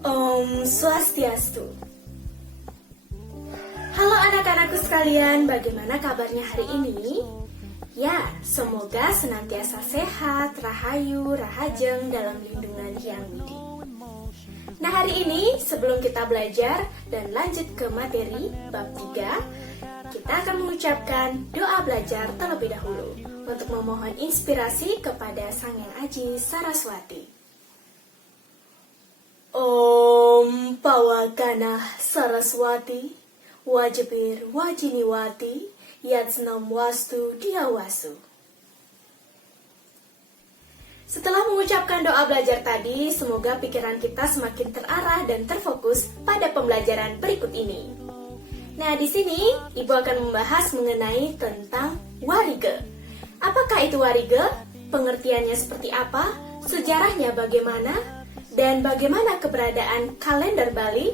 Om Swastiastu. Halo anak-anakku sekalian, bagaimana kabarnya hari ini? Ya, semoga senantiasa sehat, rahayu, rahajeng dalam lindungan Hyang Widi. Nah, hari ini sebelum kita belajar dan lanjut ke materi bab 3, kita akan mengucapkan doa belajar terlebih dahulu untuk memohon inspirasi kepada Sang Yang Aji Saraswati. Om Pawakanah Saraswati, Wajibir Wajiniwati, Yatsnam Wastu Diawasu. Setelah mengucapkan doa belajar tadi, semoga pikiran kita semakin terarah dan terfokus pada pembelajaran berikut ini. Nah, di sini Ibu akan membahas mengenai tentang warige. Apakah itu warige? Pengertiannya seperti apa? Sejarahnya bagaimana? Dan bagaimana keberadaan kalender Bali?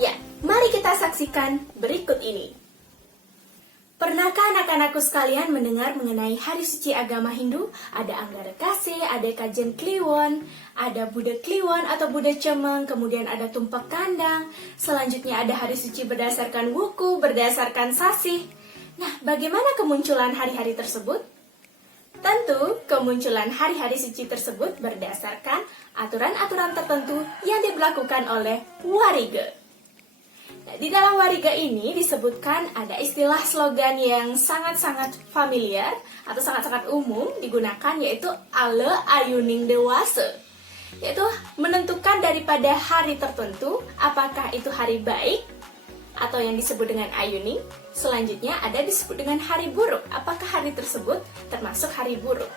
Ya, mari kita saksikan berikut ini. Pernahkah anak-anakku sekalian mendengar mengenai hari suci agama Hindu? Ada Anggarekase, ada Kajen Kliwon, ada Buddha Kliwon atau Buddha Cemeng, kemudian ada Tumpak Kandang, selanjutnya ada hari suci berdasarkan wuku, berdasarkan sasih. Nah, bagaimana kemunculan hari-hari tersebut? Tentu, kemunculan hari-hari suci tersebut berdasarkan aturan-aturan tertentu yang diberlakukan oleh warige. Nah, di dalam warige ini disebutkan ada istilah slogan yang sangat-sangat familiar atau sangat-sangat umum digunakan, yaitu Ale Ayuning Dewase, yaitu menentukan daripada hari tertentu apakah itu hari baik atau yang disebut dengan Ayuning. Selanjutnya ada disebut dengan hari buruk, apakah hari tersebut termasuk hari buruk.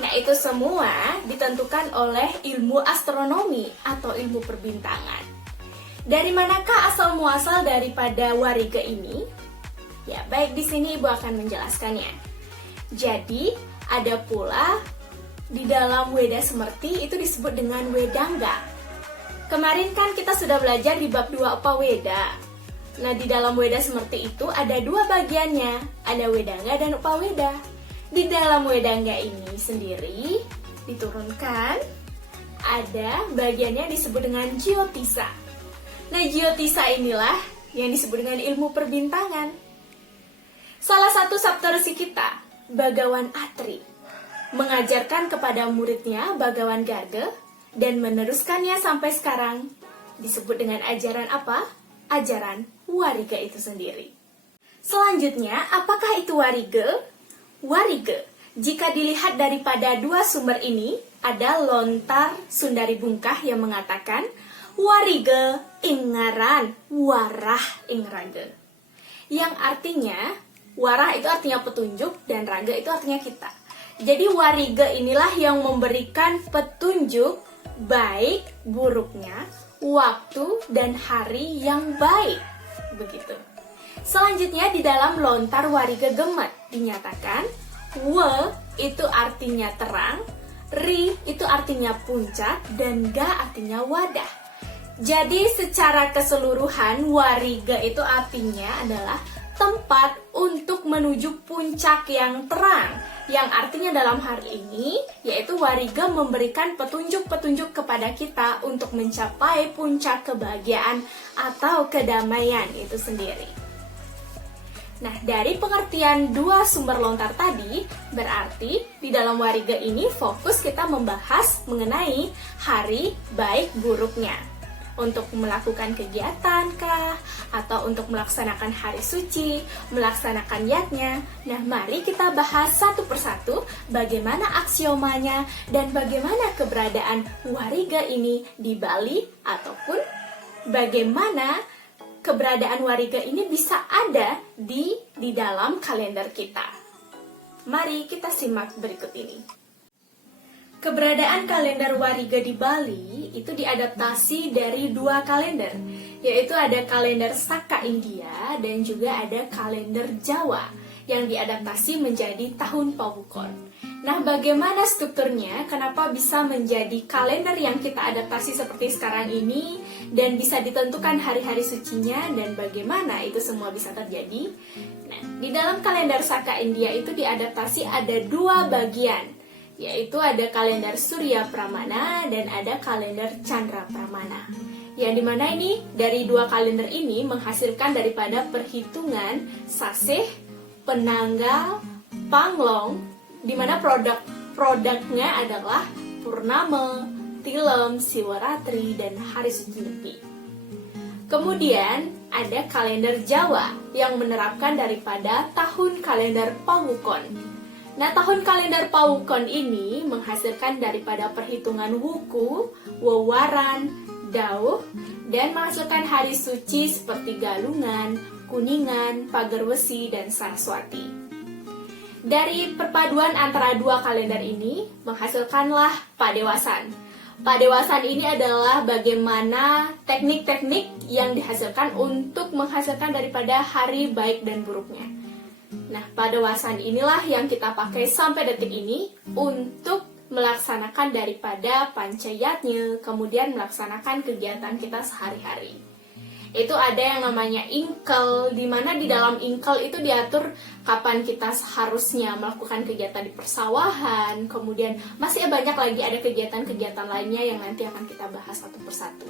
Nah, itu semua ditentukan oleh ilmu astronomi atau ilmu perbintangan. Dari manakah asal muasal daripada warige ini? Ya, baik, di sini Ibu akan menjelaskannya. Jadi, ada pula di dalam Weda Semerti itu disebut dengan Wedangga. Kemarin kan kita sudah belajar di bab 2 Upaweda. Nah, di dalam Weda Semerti itu ada dua bagiannya, ada Wedangga dan Upaweda. Di dalam Wedangga ini sendiri diturunkan ada bagiannya disebut dengan Jyotisa. Nah, Jyotisa inilah yang disebut dengan ilmu perbintangan. Salah satu saptarsi kita, Bagawan Atri, mengajarkan kepada muridnya Bagawan Garga dan meneruskannya sampai sekarang. Disebut dengan ajaran apa? Ajaran warige itu sendiri. Selanjutnya, apakah itu warige? Warige, jika dilihat daripada dua sumber ini, ada Lontar Sundari Bungkah yang mengatakan warige ingaran warah ingrage, yang artinya warah itu artinya petunjuk dan raga itu artinya kita. Jadi warige inilah yang memberikan petunjuk baik buruknya, waktu dan hari yang baik. Begitu. Selanjutnya di dalam Lontar Warige Gemet dinyatakan we itu artinya terang, ri itu artinya puncak, dan ga artinya wadah. Jadi secara keseluruhan warige itu artinya adalah tempat untuk menuju puncak yang terang, yang artinya dalam hal ini yaitu warige memberikan petunjuk-petunjuk kepada kita untuk mencapai puncak kebahagiaan atau kedamaian itu sendiri. Nah, dari pengertian dua sumber lontar tadi, berarti di dalam warige ini fokus kita membahas mengenai hari baik buruknya. Untuk melakukan kegiatan kah? Atau untuk melaksanakan hari suci, melaksanakan yatnya. Nah, mari kita bahas satu persatu bagaimana aksiomanya dan bagaimana keberadaan warige ini di Bali, ataupun bagaimana keberadaan warige ini bisa ada di dalam kalender kita. Mari kita simak berikut ini. Keberadaan kalender warige di Bali itu diadaptasi dari dua kalender, yaitu ada kalender Saka India dan juga ada kalender Jawa yang diadaptasi menjadi tahun Pawukon. Nah, bagaimana strukturnya? Kenapa bisa menjadi kalender yang kita adaptasi seperti sekarang ini dan bisa ditentukan hari-hari sucinya dan bagaimana itu semua bisa terjadi? Nah, di dalam kalender Saka India itu diadaptasi ada dua bagian. yaitu ada kalender Surya Pramana dan ada kalender Chandra Pramana. Yang dimana ini dari dua kalender ini menghasilkan daripada perhitungan Sasih, Penanggal, Panglong, dimana produknya adalah Purnama, Tilem, Siwaratri, dan Hari Suci Nyepi. Kemudian ada kalender Jawa yang menerapkan daripada tahun kalender Pawukon. Nah, tahun kalender Pawukon ini menghasilkan daripada perhitungan Wuku, Wewaran, Dauh, dan menghasilkan hari suci seperti Galungan, Kuningan, Pagerwesi, dan Saraswati. Dari perpaduan antara dua kalender ini menghasilkanlah Padewasan. Padewasan ini adalah bagaimana teknik-teknik yang dihasilkan untuk menghasilkan daripada hari baik dan buruknya. Nah, Padewasan inilah yang kita pakai sampai detik ini untuk melaksanakan daripada pancayatnya, kemudian melaksanakan kegiatan kita sehari-hari. Itu ada yang namanya ingkel, di mana di dalam ingkel itu diatur kapan kita seharusnya melakukan kegiatan di persawahan, kemudian masih banyak lagi ada kegiatan-kegiatan lainnya yang nanti akan kita bahas satu persatu.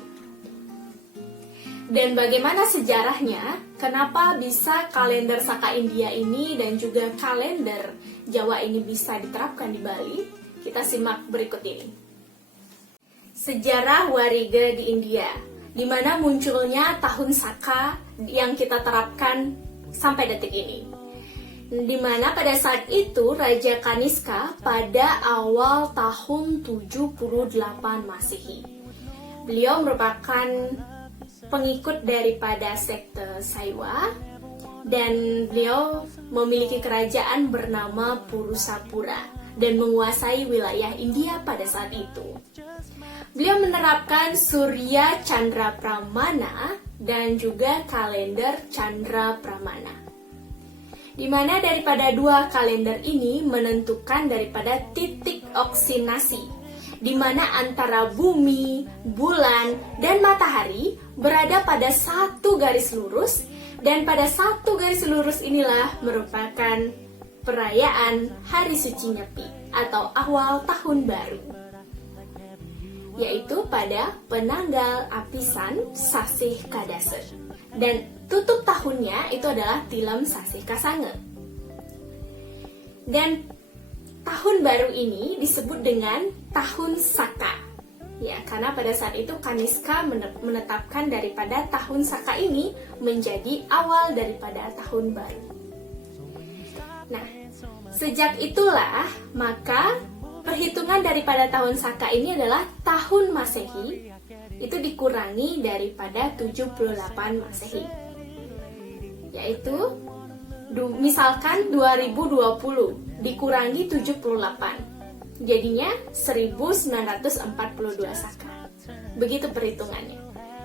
Dan bagaimana sejarahnya, kenapa bisa kalender Saka India ini dan juga kalender Jawa ini bisa diterapkan di Bali? Kita simak berikut ini. Sejarah Wariga di India, di mana munculnya tahun Saka yang kita terapkan sampai detik ini. Di mana pada saat itu Raja Kaniska pada awal tahun 78 Masehi. Beliau merupakan pengikut daripada sekte Saiwa dan beliau memiliki kerajaan bernama Purusapura dan menguasai wilayah India pada saat itu. Beliau menerapkan Surya Chandra Pramana dan juga kalender Chandra Pramana, di mana daripada dua kalender ini menentukan daripada titik oksinasi, di mana antara bumi, bulan, dan matahari berada pada satu garis lurus, dan pada satu garis lurus inilah merupakan perayaan Hari Suci Nyepi atau awal tahun baru, yaitu pada Penanggal Apisan Sasih Kadase, dan tutup tahunnya itu adalah Tilem Sasih Kasange. Dan tahun baru ini disebut dengan tahun Saka, ya, karena pada saat itu Kaniska menetapkan daripada tahun Saka ini menjadi awal daripada tahun baru. Nah, sejak itulah maka perhitungan daripada tahun Saka ini adalah tahun Masehi itu dikurangi daripada 78 Masehi, yaitu misalkan 2020 dikurangi 78, jadinya 1942 Saka. Begitu perhitungannya.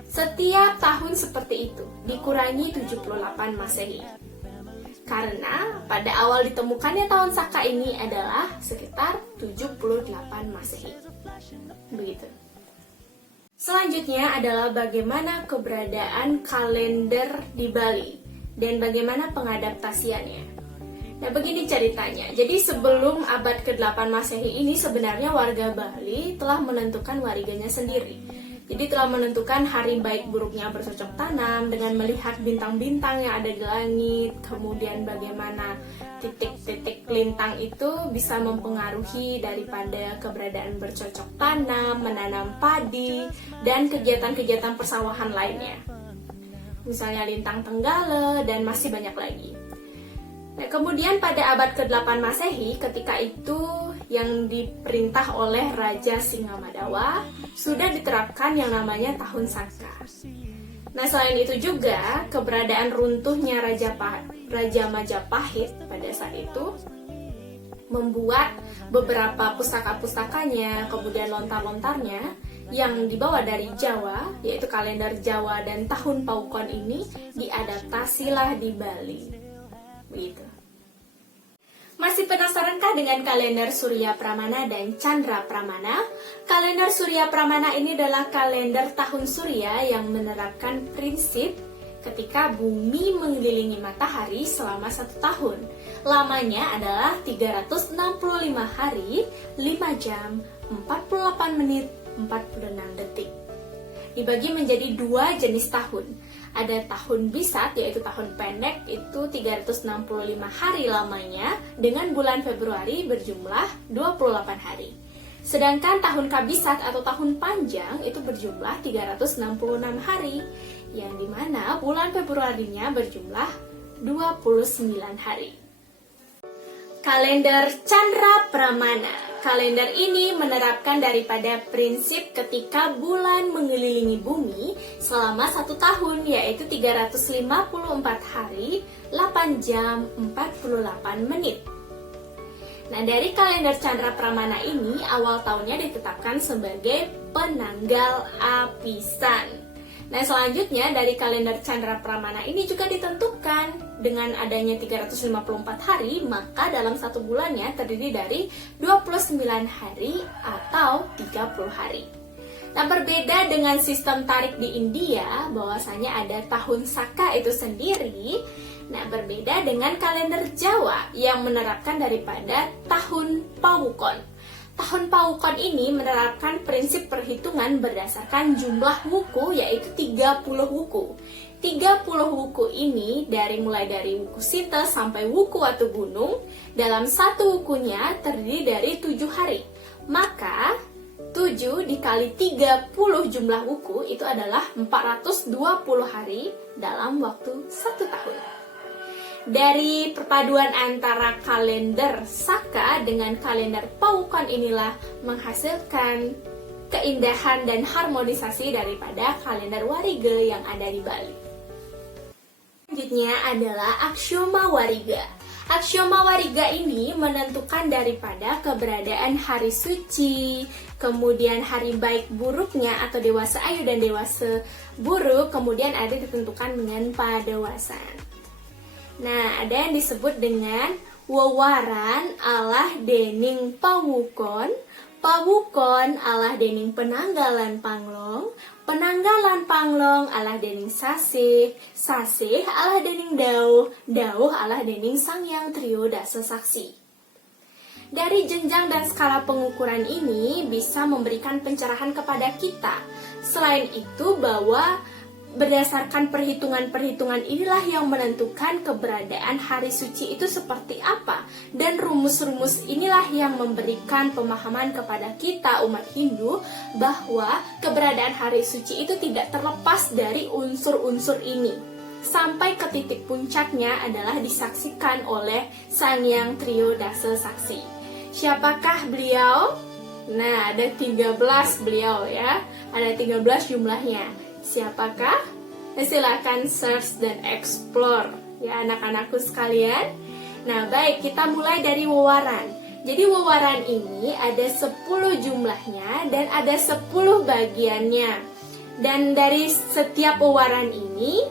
Setiap tahun seperti itu dikurangi 78 Masehi. Karena pada awal ditemukannya tahun Saka ini adalah sekitar 78 Masehi. Begitu. Selanjutnya adalah bagaimana keberadaan kalender di Bali dan bagaimana pengadaptasiannya. Nah, begini ceritanya. Jadi sebelum abad ke-8 Masehi ini sebenarnya warga Bali telah menentukan wariganya sendiri. Jadi telah menentukan hari baik buruknya bercocok tanam dengan melihat bintang-bintang yang ada di langit, kemudian bagaimana titik-titik lintang itu bisa mempengaruhi daripada keberadaan bercocok tanam, menanam padi, dan kegiatan-kegiatan persawahan lainnya. Misalnya lintang Tenggala dan masih banyak lagi. Nah, kemudian pada abad ke-8 Masehi, ketika itu yang diperintah oleh Raja Singamadawa, sudah diterapkan yang namanya tahun Saka. Nah, selain itu juga, keberadaan runtuhnya Raja Majapahit pada saat itu membuat beberapa pustaka-pustakanya, kemudian lontar-lontarnya yang dibawa dari Jawa, yaitu kalender Jawa dan tahun Pawukon ini diadaptasilah di Bali. Begitu. Masih penasarankah dengan kalender Surya Pramana dan Chandra Pramana? Kalender Surya Pramana ini adalah kalender tahun Surya yang menerapkan prinsip ketika bumi mengelilingi matahari selama 1 tahun. Lamanya adalah 365 hari, 5 jam, 48 menit, 46 detik. Dibagi menjadi 2 jenis tahun. Ada tahun Bisat, yaitu tahun pendek, itu 365 hari lamanya, dengan bulan Februari berjumlah 28 hari. Sedangkan tahun Kabisat atau tahun panjang itu berjumlah 366 hari, yang dimana bulan Februarinya berjumlah 29 hari. Kalender Chandra Pramana. Kalender ini menerapkan daripada prinsip ketika bulan mengelilingi bumi selama 1 tahun, yaitu 354 hari, 8 jam, 48 menit. Nah, dari kalender Chandra Pramana ini awal tahunnya ditetapkan sebagai penanggal apisan. Nah, selanjutnya dari kalender Chandra Pramana ini juga ditentukan dengan adanya 354 hari, maka dalam 1 bulannya terdiri dari 29 hari atau 30 hari. Nah, berbeda dengan sistem tarik di India, bahwasanya ada tahun Saka itu sendiri. Nah, berbeda dengan kalender Jawa yang menerapkan daripada tahun Pawukon. Tahun Pawukon ini menerapkan prinsip perhitungan berdasarkan jumlah wuku, yaitu 30 wuku. 30 wuku ini mulai dari wuku Sita sampai wuku Watu Gunung. Dalam 1 wukunya terdiri dari 7 hari. Maka 7 dikali 30 jumlah wuku itu adalah 420 hari dalam waktu 1 tahun. Dari perpaduan antara kalender Saka dengan kalender Pawukon inilah menghasilkan keindahan dan harmonisasi daripada kalender Warige yang ada di Bali. Selanjutnya adalah Aksyoma Wariga. Aksyoma Wariga ini menentukan daripada keberadaan hari suci, kemudian hari baik buruknya atau dewasa ayu dan dewasa buruk, kemudian ada ditentukan dengan padawasan. Nah, ada yang disebut dengan wewaran alah dening Pawukon, Pawukon alah dening penanggalan Panglong, penanggalan Panglong alah dening Sasih, Sasih alah dening Dauh, Dauh alah dening Sangyang Trio Dasa Saksi. Dari jenjang dan skala pengukuran ini bisa memberikan pencerahan kepada kita. Selain itu, bahwa berdasarkan perhitungan-perhitungan inilah yang menentukan keberadaan hari suci itu seperti apa. Dan rumus-rumus inilah yang memberikan pemahaman kepada kita umat Hindu bahwa keberadaan hari suci itu tidak terlepas dari unsur-unsur ini. Sampai ke titik puncaknya adalah disaksikan oleh Sangyang Trio Dasa Saksi. Siapakah beliau? Nah, ada 13 beliau ya. Ada 13 jumlahnya. Siapakah? Silakan search dan explore ya anak-anakku sekalian. Nah, baik, kita mulai dari wewaran. Jadi wewaran ini ada 10 jumlahnya dan ada 10 bagiannya. Dan dari setiap wewaran ini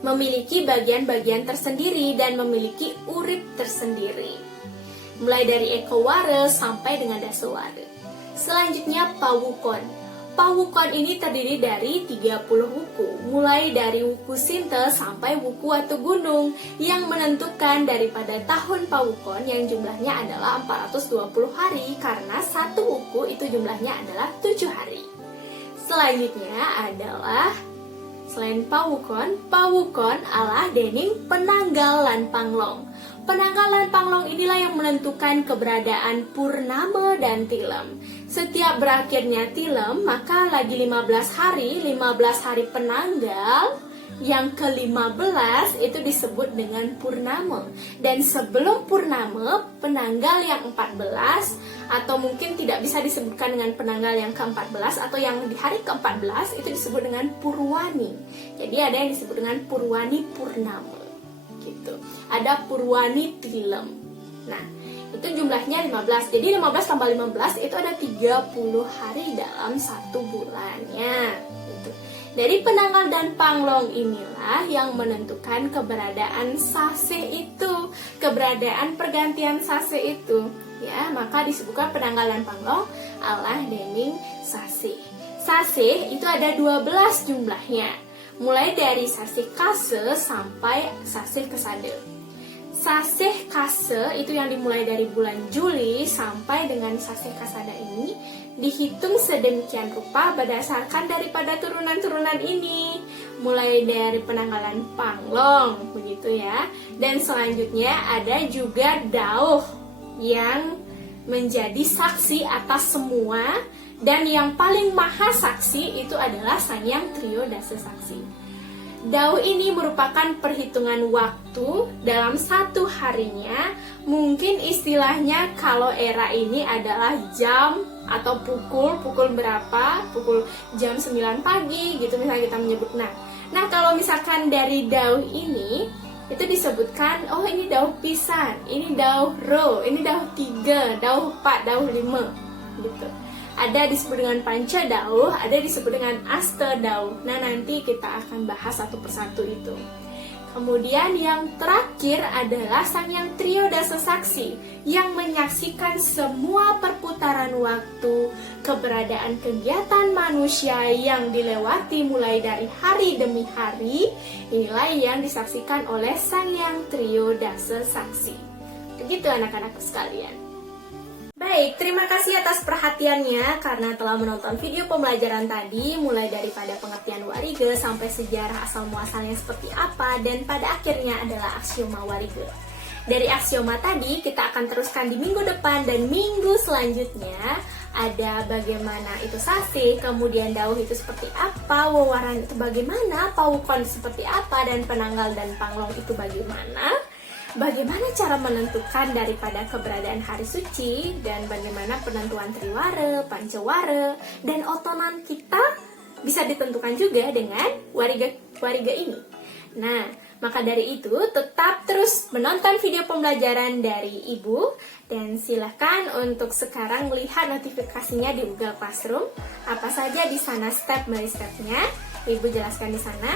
memiliki bagian-bagian tersendiri dan memiliki urip tersendiri. Mulai dari Ekoware sampai dengan Dasaware. Selanjutnya Pawukon. Pawukon ini terdiri dari 30 wuku, mulai dari wuku Sinta sampai wuku Watu Gunung, yang menentukan daripada tahun Pawukon yang jumlahnya adalah 420 hari, karena 1 wuku itu jumlahnya adalah 7 hari. Selanjutnya adalah selain Pawukon, Pawukon alah dening penanggalan Panglong. Penanggalan Panglong inilah yang menentukan keberadaan Purnama dan Tilem. Setiap berakhirnya Tilem, maka lagi 15 hari penanggal, yang ke-15 itu disebut dengan Purnama. Dan sebelum Purnama, penanggal yang 14, atau mungkin tidak bisa disebutkan dengan penanggal yang ke-14, atau yang di hari ke-14 itu disebut dengan Purwani. Jadi ada yang disebut dengan Purwani Purnama. Gitu. Ada Purwani Tilem. Nah, itu jumlahnya 15. Jadi 15 tambah 15 itu ada 30 hari dalam 1 bulannya. Gitu. Dari penanggal dan Panglong inilah yang menentukan keberadaan Sasih itu, keberadaan pergantian Sasih itu. Ya, maka disebutkan penanggal dan Panglong alah dening Sasih. Sasih itu ada 12 jumlahnya. mulai dari sasih kase sampai sasih kesade. Sasih kase itu yang dimulai dari bulan Juli sampai dengan sasih kasada ini dihitung sedemikian rupa berdasarkan daripada turunan-turunan ini, mulai dari penanggalan Panglong begitu ya. Dan selanjutnya ada juga Dauh yang menjadi saksi atas semua, dan yang paling maha saksi itu adalah Sang Hyang Trio Dasa Saksi. Dauh ini merupakan perhitungan waktu dalam satu harinya. Mungkin istilahnya kalau era ini adalah jam atau pukul berapa, pukul jam 9 pagi gitu misalnya kita menyebut. Nah kalau misalkan dari Dauh ini itu disebutkan, oh ini Dauh pisan, ini Dauh ro, ini Dauh 3, Dauh 4, Dauh 5 gitu. Ada disebut dengan panca dauh, ada disebut dengan aste dauh. Nah, nanti kita akan bahas satu persatu itu. Kemudian yang terakhir adalah Sang Hyang Trio Dasa Saksi yang menyaksikan semua perputaran waktu, keberadaan kegiatan manusia yang dilewati mulai dari hari demi hari. Inilah yang disaksikan oleh Sang Hyang Trio Dasa Saksi. Begitu anak-anakku sekalian. Baik, terima kasih atas perhatiannya karena telah menonton video pembelajaran tadi, mulai daripada pengertian warige sampai sejarah asal-muasalnya seperti apa, dan pada akhirnya adalah aksioma warige. Dari aksioma tadi, kita akan teruskan di minggu depan dan minggu selanjutnya. Ada bagaimana itu sasih, kemudian dauh itu seperti apa, wewaran itu bagaimana, pawukon seperti apa, dan penanggal dan panglong itu bagaimana. Bagaimana cara menentukan daripada keberadaan hari suci, dan bagaimana penentuan triwara, pancawara, dan otonan kita bisa ditentukan juga dengan wariga ini. Nah, maka dari itu tetap terus menonton video pembelajaran dari Ibu, dan silahkan untuk sekarang melihat notifikasinya di Google Classroom. Apa saja di sana step by stepnya, Ibu jelaskan di sana.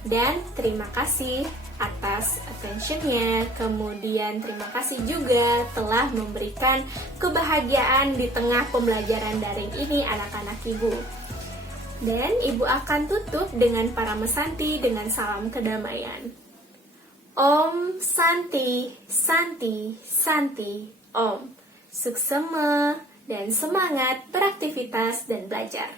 Dan terima kasih atas attentionnya. Kemudian terima kasih juga telah memberikan kebahagiaan di tengah pembelajaran daring ini anak-anak Ibu. Dan Ibu akan tutup dengan para mesanti dengan salam kedamaian. Om Santi, Santi, Santi, Om. Suksema dan semangat beraktivitas dan belajar.